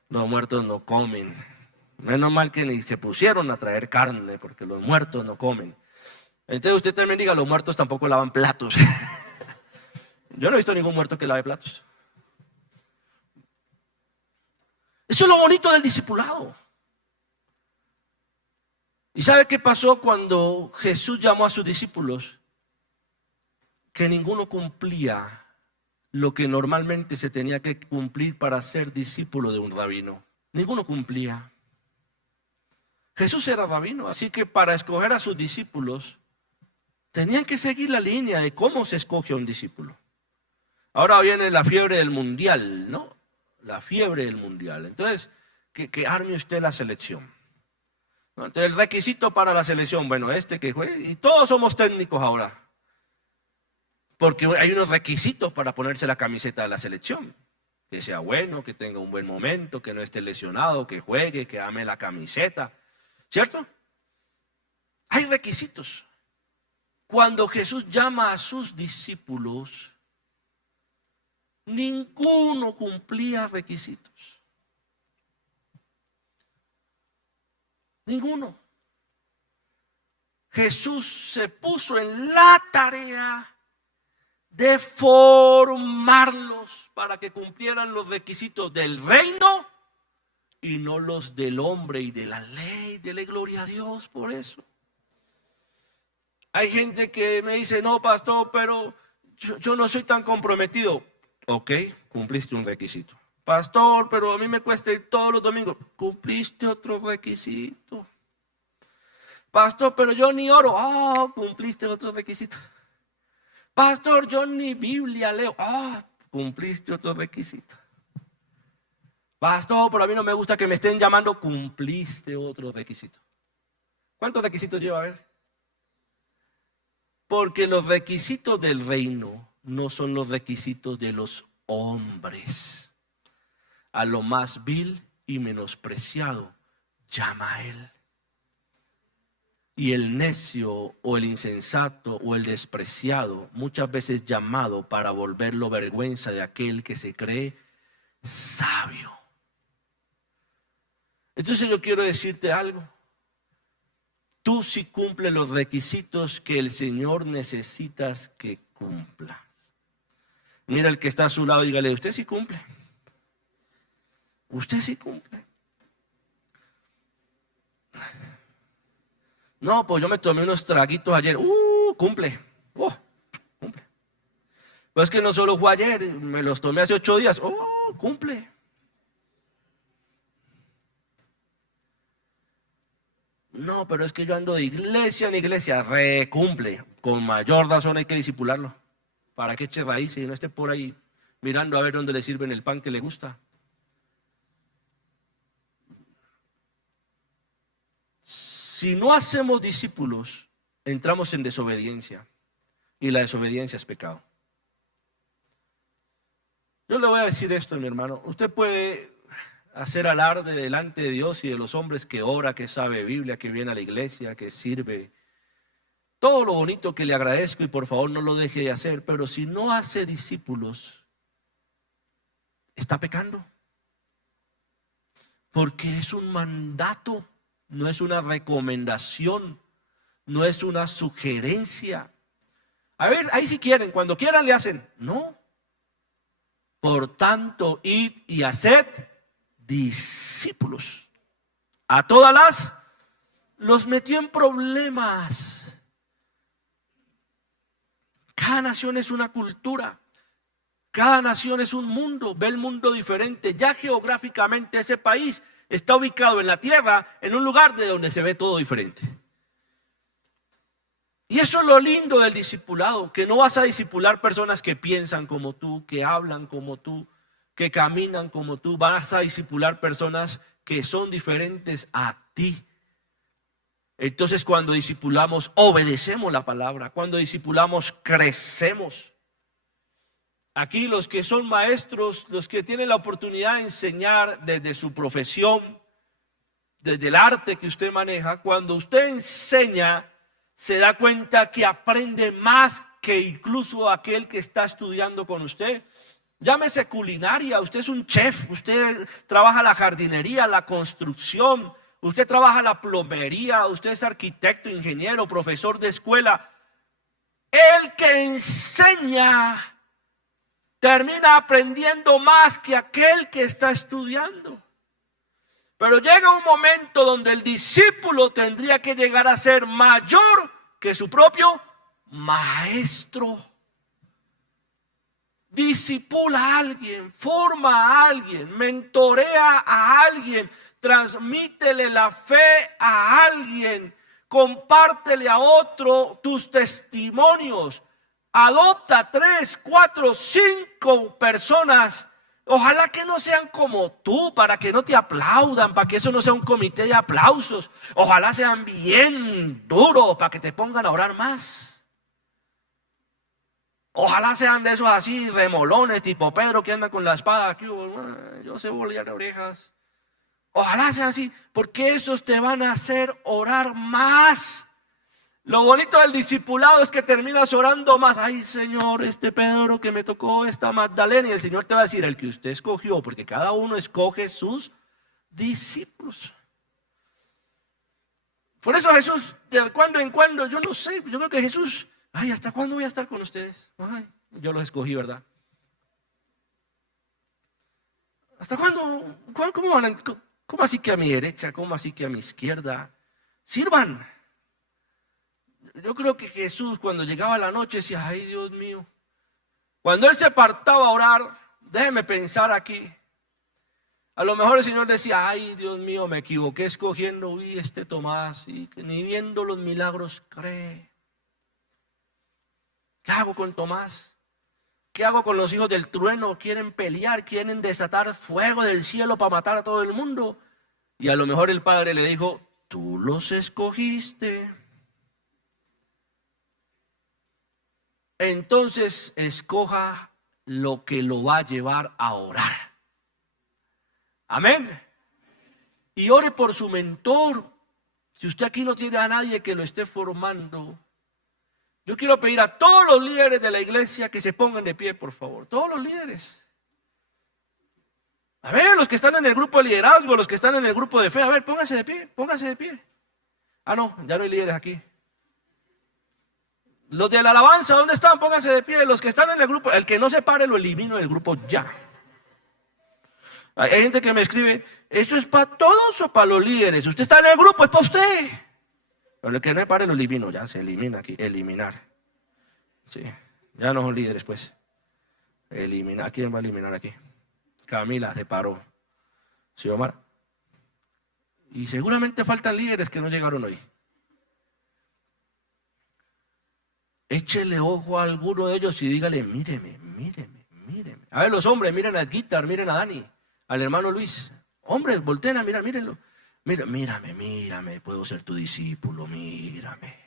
Los muertos no comen. Menos mal que ni se pusieron a traer carne, porque los muertos no comen. Entonces usted también diga, los muertos tampoco lavan platos. Yo no he visto ningún muerto que lave platos. Eso es lo bonito del discipulado. ¿Y sabe qué pasó cuando Jesús llamó a sus discípulos? Que ninguno cumplía lo que normalmente se tenía que cumplir para ser discípulo de un rabino. Ninguno cumplía. Jesús era rabino, así que para escoger a sus discípulos tenían que seguir la línea de cómo se escoge a un discípulo. Ahora viene la fiebre del mundial, ¿no? La fiebre del mundial. Entonces, que arme usted la selección, ¿no? Entonces, el requisito para la selección, bueno, que juegue, y todos somos técnicos ahora, porque hay unos requisitos para ponerse la camiseta de la selección. Que sea bueno, que tenga un buen momento, que no esté lesionado, que juegue, que ame la camiseta, ¿cierto? Hay requisitos. Cuando Jesús llama a sus discípulos, ninguno cumplía requisitos. Ninguno. Jesús se puso en la tarea de formarlos para que cumplieran los requisitos del reino y no los del hombre y de la ley. Dele gloria a Dios por eso. Hay gente que me dice, no, pastor, pero yo no soy tan comprometido. Ok, cumpliste un requisito. Pastor, pero a mí me cuesta ir todos los domingos. Cumpliste otro requisito. Pastor, pero yo ni oro. Cumpliste otro requisito. Pastor, yo ni Biblia leo. Cumpliste otro requisito. Pastor, pero a mí no me gusta que me estén llamando. Cumpliste otro requisito. ¿Cuántos requisitos lleva? A ver. Porque los requisitos del reino no son los requisitos de los hombres. A lo más vil y menospreciado llama a él. Y el necio o el insensato o el despreciado, muchas veces llamado para volverlo vergüenza de aquel que se cree sabio. Entonces yo quiero decirte algo. Tú sí cumples los requisitos que el Señor necesitas que cumpla. Mira el que está a su lado y dígale, usted sí cumple. Usted sí cumple. No, pues yo me tomé unos traguitos ayer. Cumple. Cumple. Pues que no solo fue ayer, me los tomé hace 8 días. Cumple. No, pero es que yo ando de iglesia en iglesia. Cumple. Con mayor razón hay que disipularlo. Para que eche raíces y no esté por ahí mirando a ver dónde le sirven el pan que le gusta. Si no hacemos discípulos, entramos en desobediencia, y la desobediencia es pecado. Yo le voy a decir esto, mi hermano. Usted puede hacer alarde delante de Dios y de los hombres que ora, que sabe Biblia, que viene a la iglesia, que sirve. Todo lo bonito que le agradezco, y por favor no lo deje de hacer. Pero si no hace discípulos, está pecando. Porque es un mandato, no es una recomendación, no es una sugerencia. A ver, ahí si quieren, cuando quieran le hacen. No. Por tanto, id y haced discípulos. A todas las, los metió en problemas. Cada nación es una cultura. Cada nación es un mundo, ve el mundo diferente. Ya geográficamente ese país está ubicado en la tierra, en un lugar de donde se ve todo diferente. Y eso es lo lindo del discipulado, que no vas a discipular personas que piensan como tú, que hablan como tú, que caminan como tú. Vas a discipular personas que son diferentes a ti. Entonces, cuando discipulamos, obedecemos la palabra. Cuando discipulamos, crecemos. Aquí los que son maestros, los que tienen la oportunidad de enseñar desde su profesión, desde el arte que usted maneja, cuando usted enseña, se da cuenta que aprende más que incluso aquel que está estudiando con usted. Llámese culinaria, usted es un chef, usted trabaja la jardinería, la construcción, usted trabaja la plomería, usted es arquitecto, ingeniero, profesor de escuela. El que enseña termina aprendiendo más que aquel que está estudiando. Pero llega un momento donde el discípulo tendría que llegar a ser mayor que su propio maestro. Discipula a alguien, forma a alguien, mentorea a alguien, transmítele la fe a alguien, compártele a otro tus testimonios. Adopta 3, 4, 5 personas. Ojalá que no sean como tú, para que no te aplaudan, para que eso no sea un comité de aplausos. Ojalá sean bien duros, para que te pongan a orar más. Ojalá sean de esos así remolones, tipo Pedro que anda con la espada aquí. Yo sé bolear orejas. Ojalá sean así, porque esos te van a hacer orar más. Lo bonito del discipulado es que terminas orando más. Ay, Señor, este Pedro que me tocó, esta Magdalena. Y el Señor te va a decir, el que usted escogió, porque cada uno escoge sus discípulos. Por eso Jesús, de cuando en cuando, yo no sé, yo creo que Jesús, ay, ¿hasta cuándo voy a estar con ustedes? Ay, yo los escogí, ¿verdad? ¿Hasta cuándo? ¿Cómo así que a mi derecha? ¿Cómo así que a mi izquierda? Sirvan. Yo creo que Jesús, cuando llegaba la noche, decía, ay, Dios mío. Cuando Él se apartaba a orar, déjeme pensar aquí. A lo mejor el Señor decía, ay, Dios mío, me equivoqué escogiendo, uy, este Tomás, y que ni viendo los milagros cree. ¿Qué hago con Tomás? ¿Qué hago con los hijos del trueno? Quieren pelear, quieren desatar fuego del cielo para matar a todo el mundo. Y a lo mejor el Padre le dijo, tú los escogiste. Entonces escoja lo que lo va a llevar a orar. Amén. Y ore por su mentor. Si usted aquí no tiene a nadie que lo esté formando, yo quiero pedir a todos los líderes de la iglesia que se pongan de pie, por favor. Todos los líderes. A ver, los que están en el grupo de liderazgo, los que están en el grupo de fe, a ver, pónganse de pie, pónganse de pie. Ah, no, ya no hay líderes aquí. Los de la alabanza, ¿dónde están? Pónganse de pie. Los que están en el grupo, el que no se pare lo elimino del grupo ya. Hay gente que me escribe, ¿eso es para todos o para los líderes? Usted está en el grupo, es para usted. Pero el que no se pare lo elimino, ya se elimina aquí, eliminar. Sí, ya no son líderes pues. Eliminar, ¿quién va a eliminar aquí? Camila se paró. ¿Sí, Omar? Y seguramente faltan líderes que no llegaron hoy. Échele ojo a alguno de ellos y dígale, míreme. A ver, los hombres, miren a Edguitar, miren a Dani, al hermano Luis. Hombres, volteen a mirar, mírenlo. Mírame, puedo ser tu discípulo, mírame.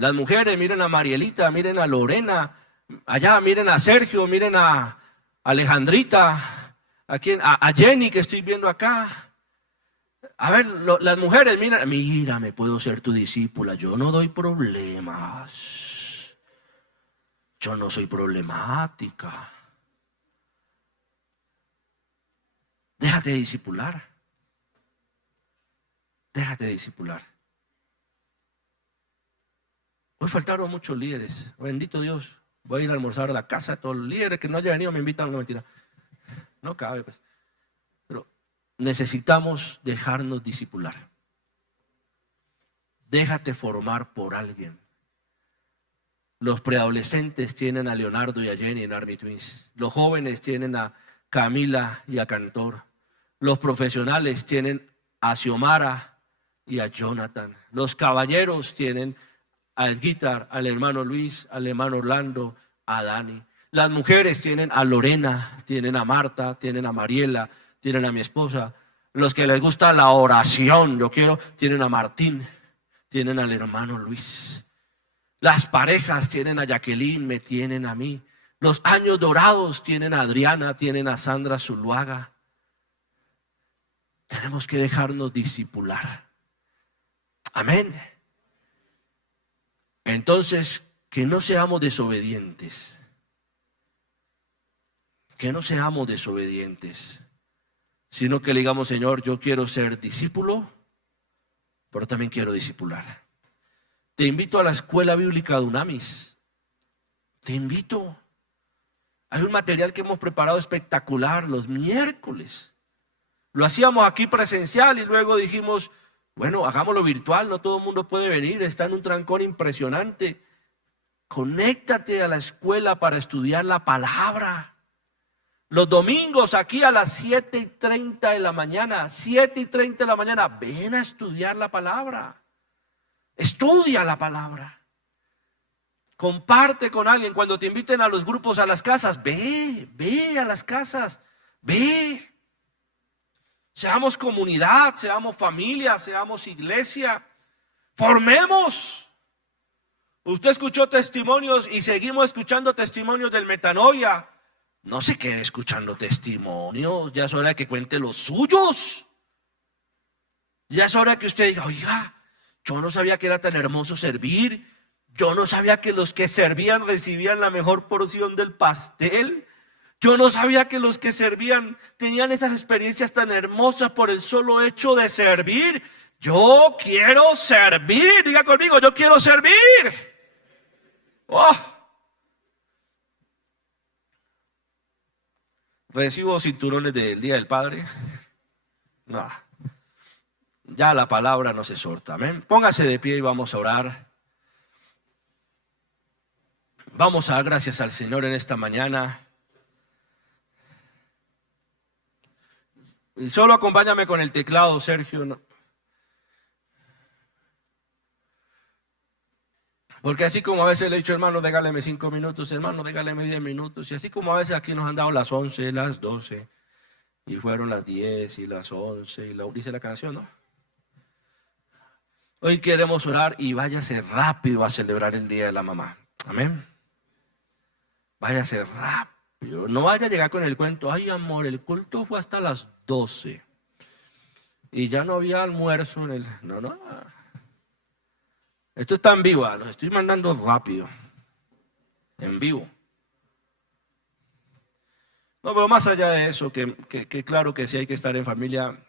Las mujeres, miren a Marielita, miren a Lorena, allá miren a Sergio, miren a Alejandrita, a Jenny que estoy viendo acá. A ver, las mujeres, mírame, puedo ser tu discípula, yo no doy problemas, yo no soy problemática. Déjate de discipular. Déjate de discipular. Hoy faltaron muchos líderes. Bendito Dios. Voy a ir a almorzar a la casa. Todos los líderes que no hayan venido me invitan. No, mentira. No cabe, pues. Pero necesitamos dejarnos discipular. Déjate formar por alguien. Los preadolescentes tienen a Leonardo y a Jenny en Army Twins. Los jóvenes tienen a Camila y a Cantor. Los profesionales tienen a Xiomara y a Jonathan. Los caballeros tienen a Edguitar, al hermano Luis, al hermano Orlando, a Dani. Las mujeres tienen a Lorena, tienen a Marta, tienen a Mariela, tienen a mi esposa. Los que les gusta la oración, tienen a Martín, tienen al hermano Luis. Las parejas tienen a Jacqueline, me tienen a mí. Los años dorados tienen a Adriana, tienen a Sandra Zuluaga. Tenemos que dejarnos discipular. Amén. Entonces, que no seamos desobedientes. Que no seamos desobedientes, sino que le digamos, Señor, yo quiero ser discípulo, pero también quiero discipular. Te invito a la escuela bíblica de Unamis. Te invito. Hay un material que hemos preparado espectacular los miércoles. Lo hacíamos aquí presencial y luego dijimos, bueno, hagámoslo virtual, no todo el mundo puede venir, está en un trancón impresionante. Conéctate a la escuela para estudiar la palabra. Los domingos aquí a las 7:30 de la mañana, 7:30 de la mañana, ven a estudiar la palabra. Estudia la palabra. Comparte con alguien. Cuando te inviten a los grupos, a las casas, ve a las casas, ve. Seamos comunidad, seamos familia, seamos iglesia. Formemos. Usted escuchó testimonios y seguimos escuchando testimonios del Metanoia. No se quede escuchando testimonios. Ya es hora de que cuente los suyos. Ya es hora que usted diga, oiga, yo no sabía que era tan hermoso servir. Yo no sabía que los que servían recibían la mejor porción del pastel. Yo no sabía que los que servían tenían esas experiencias tan hermosas por el solo hecho de servir. Yo quiero servir. Diga conmigo, yo quiero servir. Oh. Recibo cinturones del Día del Padre. No. Ya la palabra nos exhorta. Amén. Póngase de pie y vamos a orar. Vamos a dar gracias al Señor en esta mañana. Y solo acompáñame con el teclado, Sergio. Porque así como a veces le he dicho, hermano, regáleme 5 minutos, hermano, regáleme 10 minutos. Y así como a veces aquí nos han dado las 11, las 12. Y fueron las 10 y las 11. Y dice la canción, ¿no? Hoy queremos orar y váyase rápido a celebrar el Día de la Mamá. Amén. Váyase rápido. No vaya a llegar con el cuento, ay amor, el culto fue hasta las 12 y ya no había almuerzo en el... No. Esto está en vivo, los estoy mandando rápido. En vivo. No, pero más allá de eso, que claro que sí hay que estar en familia,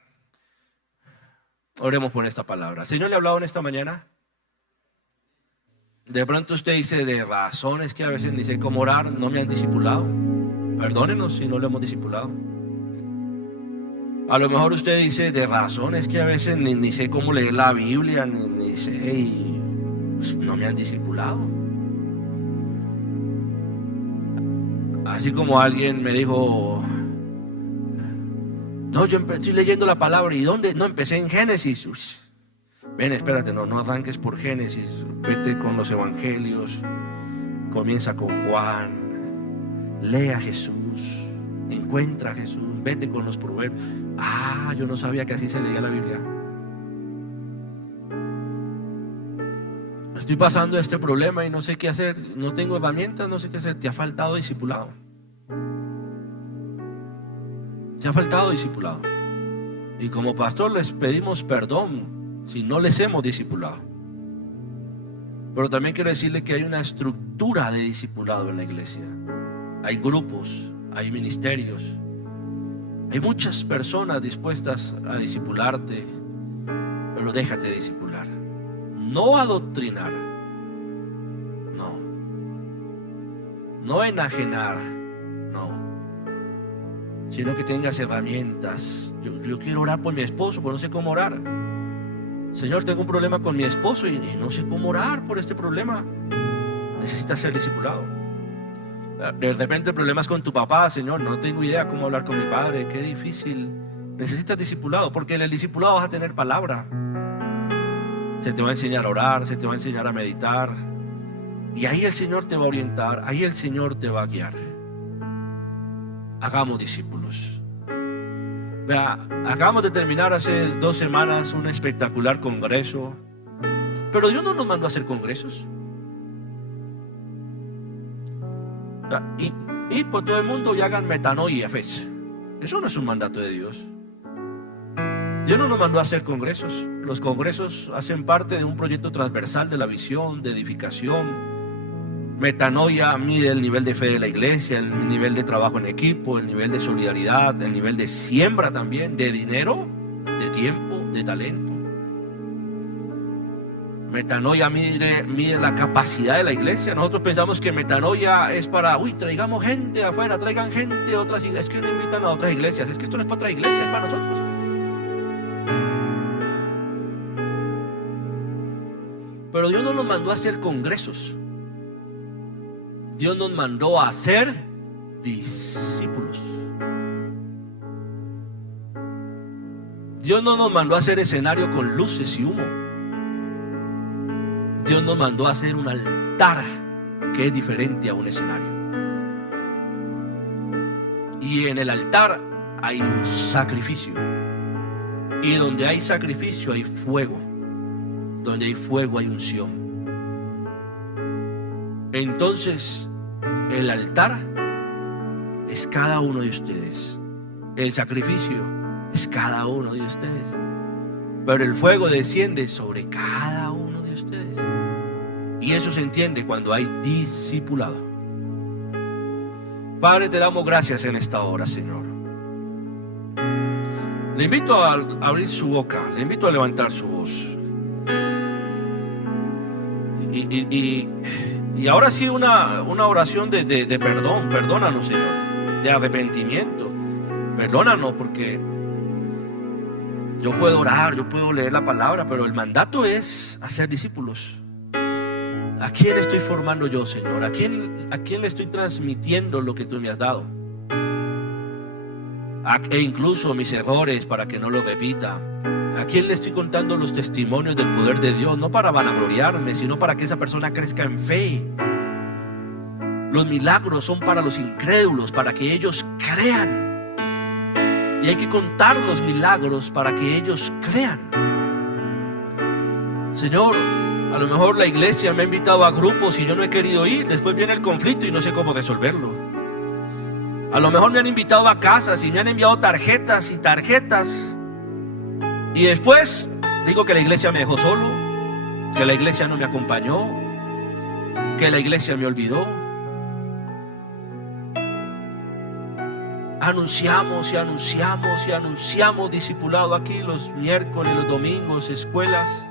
oremos por esta palabra. ¿El Señor le ha hablado en esta mañana? De pronto usted dice, de razones que a veces ni sé cómo orar, no me han discipulado. Perdónenos si no lo hemos discipulado. A lo mejor usted dice, de razones que a veces ni sé cómo leer la Biblia, ni sé, y pues, no me han discipulado. Así como alguien me dijo, no, yo estoy leyendo la palabra, ¿y dónde? No, empecé en Génesis. Uy, ven, espérate, no arranques por Génesis, vete con los evangelios, comienza con Juan, Lee a Jesús, encuentra a Jesús, vete con los proverbios. Yo no sabía que así se leía la Biblia. Estoy pasando este problema y no sé qué hacer, no tengo herramientas, no sé qué hacer. Te ha faltado discipulado. Te ha faltado discipulado. Y como pastor les pedimos perdón si no les hemos discipulado. Pero también quiero decirle que hay una estructura de discipulado en la iglesia. Hay grupos, hay ministerios, hay muchas personas dispuestas a discipularte, pero déjate discipular. No adoctrinar, no enajenar, no, sino que tengas herramientas. Yo quiero orar por mi esposo, pero no sé cómo orar. Señor, tengo un problema con mi esposo y no sé cómo orar por este problema. Necesitas ser discipulado. De repente el problema es con tu papá. Señor, no tengo idea cómo hablar con mi padre, qué difícil. Necesitas discipulado, porque en el discipulado vas a tener palabra. Se te va a enseñar a orar, se te va a enseñar a meditar, y ahí el Señor te va a orientar, ahí el Señor te va a guiar. Hagamos discípulos. Vea, acabamos de terminar hace 2 semanas un espectacular congreso, pero Dios no nos mandó a hacer congresos. Y por todo el mundo y hagan metanoia, fe. Eso no es un mandato de Dios. Dios no nos mandó a hacer congresos. Los congresos hacen parte de un proyecto transversal de la visión, de edificación. Metanoia mide el nivel de fe de la iglesia, el nivel de trabajo en equipo, el nivel de solidaridad, el nivel de siembra también, de dinero, de tiempo, de talento. Metanoia mide la capacidad de la iglesia. Nosotros pensamos que metanoia es para, traigamos gente afuera, traigan gente de otras iglesias. Es que no invitan a otras iglesias. Es que esto no es para otra iglesia, es para nosotros. Pero Dios no nos mandó a hacer congresos. Dios nos mandó a ser discípulos. Dios no nos mandó a hacer escenario con luces y humo. Dios nos mandó a hacer un altar que es diferente a un escenario. Y en el altar hay un sacrificio. Y donde hay sacrificio hay fuego. Donde hay fuego hay unción. Entonces, el altar es cada uno de ustedes. El sacrificio es cada uno de ustedes. Pero el fuego desciende sobre cada uno de ustedes. Y eso se entiende cuando hay discipulado. Padre, te damos gracias en esta hora, Señor. Le invito a abrir su boca, le invito a levantar su voz. Y ahora sí una oración de perdón. Perdónanos, Señor, de arrepentimiento. Perdónanos, porque yo puedo orar, yo puedo leer la palabra, pero el mandato es hacer discípulos. ¿A quién estoy formando yo, Señor? ¿A quién le estoy transmitiendo lo que tú me has dado? E incluso mis errores para que no los repita. ¿A quién le estoy contando los testimonios del poder de Dios? No para vanagloriarme, sino para que esa persona crezca en fe. Los milagros son para los incrédulos, para que ellos crean. Y hay que contar los milagros para que ellos crean. Señor, a lo mejor la iglesia me ha invitado a grupos y yo no he querido ir. Después viene el conflicto y no sé cómo resolverlo. A lo mejor me han invitado a casas y me han enviado tarjetas y tarjetas. Y después digo que la iglesia me dejó solo, que la iglesia no me acompañó, que la iglesia me olvidó. Anunciamos y anunciamos y anunciamos discipulado aquí los miércoles, los domingos, escuelas.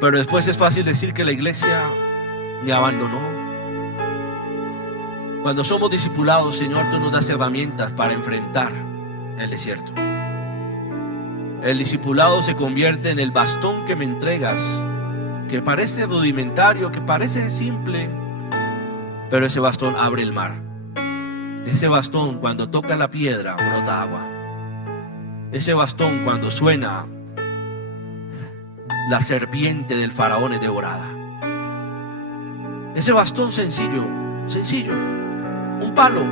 Pero después es fácil decir que la iglesia me abandonó. Cuando somos discipulados, Señor, tú nos das herramientas para enfrentar el desierto. El discipulado se convierte en el bastón que me entregas, que parece rudimentario, que parece simple, pero ese bastón abre el mar. Ese bastón, cuando toca la piedra, brota agua. Ese bastón, cuando suena, la serpiente del faraón es devorada. Ese bastón sencillo sencillo, un palo.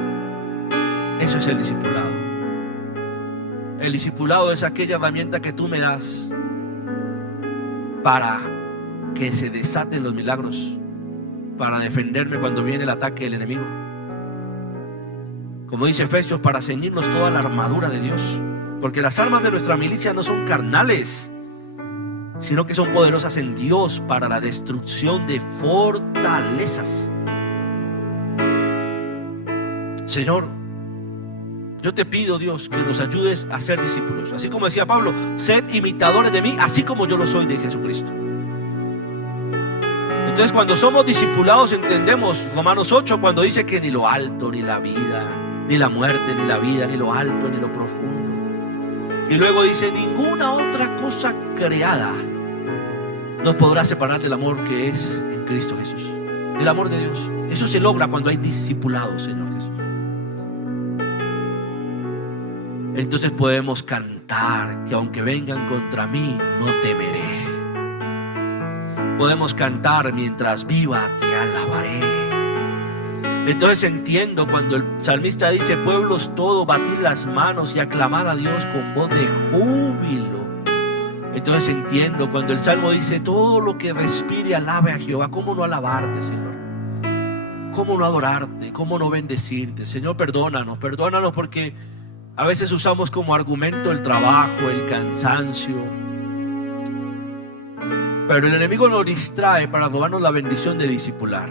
Eso es el discipulado. El discipulado es aquella herramienta que tú me das para que se desaten los milagros, para defenderme cuando viene el ataque del enemigo. Como dice Efesios, para ceñirnos toda la armadura de Dios, porque las armas de nuestra milicia no son carnales, sino que son poderosas en Dios para la destrucción de fortalezas. Señor, yo te pido, Dios, que nos ayudes a ser discípulos. Así como decía Pablo, sed imitadores de mí, así como yo lo soy de Jesucristo. Entonces, cuando somos discipulados, entendemos Romanos 8, cuando dice que ni lo alto, ni la vida, ni la muerte, ni la vida, ni lo alto, ni lo profundo. Y luego dice, ninguna otra cosa creada nos podrá separar del amor que es en Cristo Jesús, del amor de Dios. Eso se logra cuando hay discipulados, Señor Jesús. Entonces podemos cantar que aunque vengan contra mí, no temeré. Podemos cantar, mientras viva te alabaré. Entonces entiendo cuando el salmista dice, pueblos todos, batid las manos y aclamar a Dios con voz de júbilo. Entonces entiendo cuando el Salmo dice, todo lo que respire alabe a Jehová. ¿Cómo no alabarte, Señor? ¿Cómo no adorarte? ¿Cómo no bendecirte? Señor, perdónanos porque a veces usamos como argumento el trabajo, el cansancio. Pero el enemigo nos distrae para robarnos la bendición de discipular.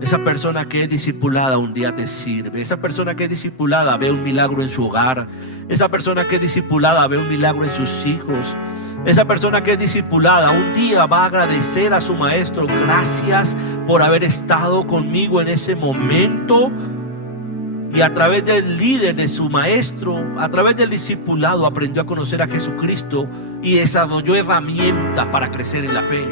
Esa persona que es discipulada un día te sirve. Esa persona que es discipulada ve un milagro en su hogar. Esa persona que es discipulada ve un milagro en sus hijos. Esa persona que es discipulada un día va a agradecer a su maestro. Gracias por haber estado conmigo en ese momento. Y a través del líder, de su maestro, a través del discipulado, aprendió a conocer a Jesucristo y desarrolló herramientas para crecer en la fe.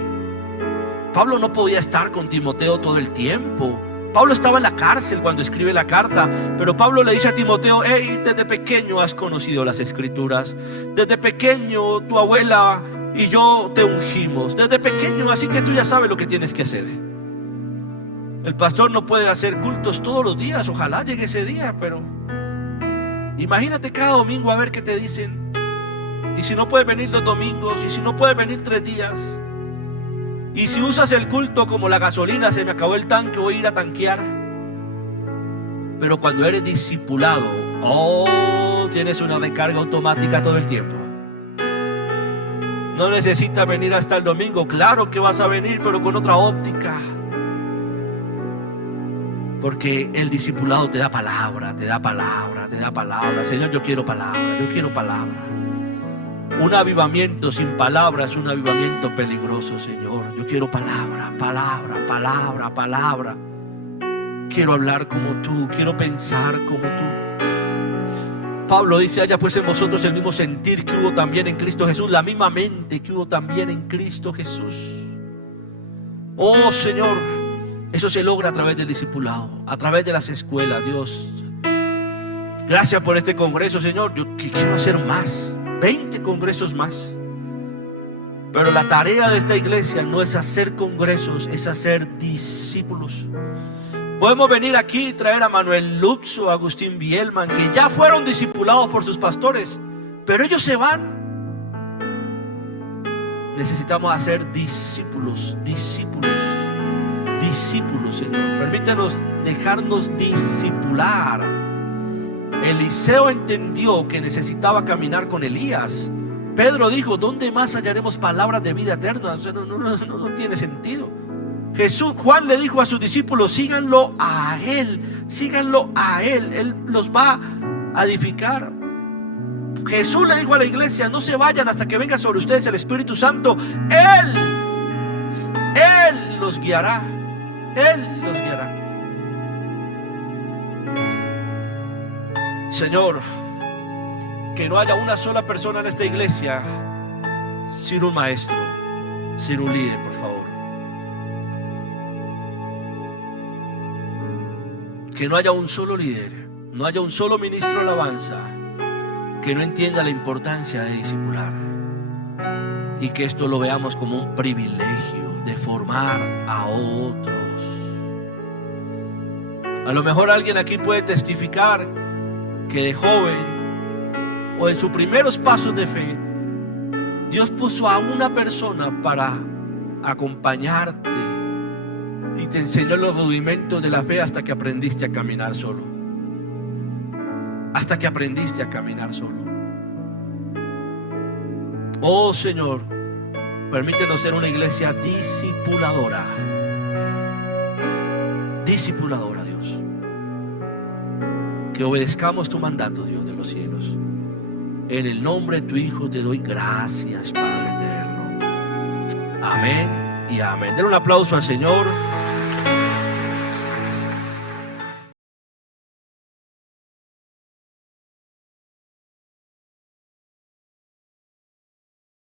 Pablo no podía estar con Timoteo todo el tiempo. Pablo estaba en la cárcel cuando escribe la carta, pero Pablo le dice a Timoteo, hey, desde pequeño has conocido las escrituras. Desde pequeño tu abuela y yo te ungimos. Desde pequeño, así que tú ya sabes lo que tienes que hacer. El pastor no puede hacer cultos todos los días, ojalá llegue ese día, pero imagínate cada domingo a ver qué te dicen. Y si no puedes venir los domingos, y si no puedes venir 3 días, y si usas el culto como la gasolina, se me acabó el tanque, voy a ir a tanquear. Pero cuando eres discipulado, tienes una recarga automática todo el tiempo. No necesitas venir hasta el domingo, claro que vas a venir, pero con otra óptica. Porque el discipulado te da palabra, te da palabra, te da palabra. Señor, yo quiero palabra, yo quiero palabra. Un avivamiento sin palabra es un avivamiento peligroso, Señor. Yo quiero palabra, palabra, palabra, palabra. Quiero hablar como tú, quiero pensar como tú. Pablo dice, haya pues en vosotros el mismo sentir que hubo también en Cristo Jesús, la misma mente que hubo también en Cristo Jesús. Oh, Señor, eso se logra a través del discipulado, a través de las escuelas. Dios, gracias por este congreso, Señor. Yo quiero hacer más, 20 congresos más. Pero la tarea de esta iglesia no es hacer congresos, es hacer discípulos. Podemos venir aquí y traer a Manuel Lutzo, a Agustín Bielman, que ya fueron discipulados por sus pastores, pero ellos se van. Necesitamos hacer discípulos, discípulos, discípulos, Señor. Permítenos dejarnos discipular. Eliseo entendió que necesitaba caminar con Elías. Pedro dijo, ¿dónde más hallaremos palabras de vida eterna? O sea, no tiene sentido. Juan le dijo a sus discípulos, síganlo a él, síganlo a él, él los va a edificar. Jesús le dijo a la iglesia, no se vayan hasta que venga sobre ustedes el Espíritu Santo. Él los guiará, Él los guiará. Señor, que no haya una sola persona en esta iglesia sin un maestro, sin un líder, por favor. Que no haya un solo líder, no haya un solo ministro de alabanza que no entienda la importancia de discipular, y que esto lo veamos como un privilegio de formar a otros. A lo mejor alguien aquí puede testificar que de joven o en sus primeros pasos de fe, Dios puso a una persona para acompañarte y te enseñó los rudimentos de la fe hasta que aprendiste a caminar solo. Hasta que aprendiste a caminar solo. Oh Señor, permítenos ser una iglesia discipuladora. Discipuladora, Dios. Que obedezcamos tu mandato, Dios de los cielos. En el nombre de tu Hijo te doy gracias, Padre eterno. Amén y amén. Den un aplauso al Señor.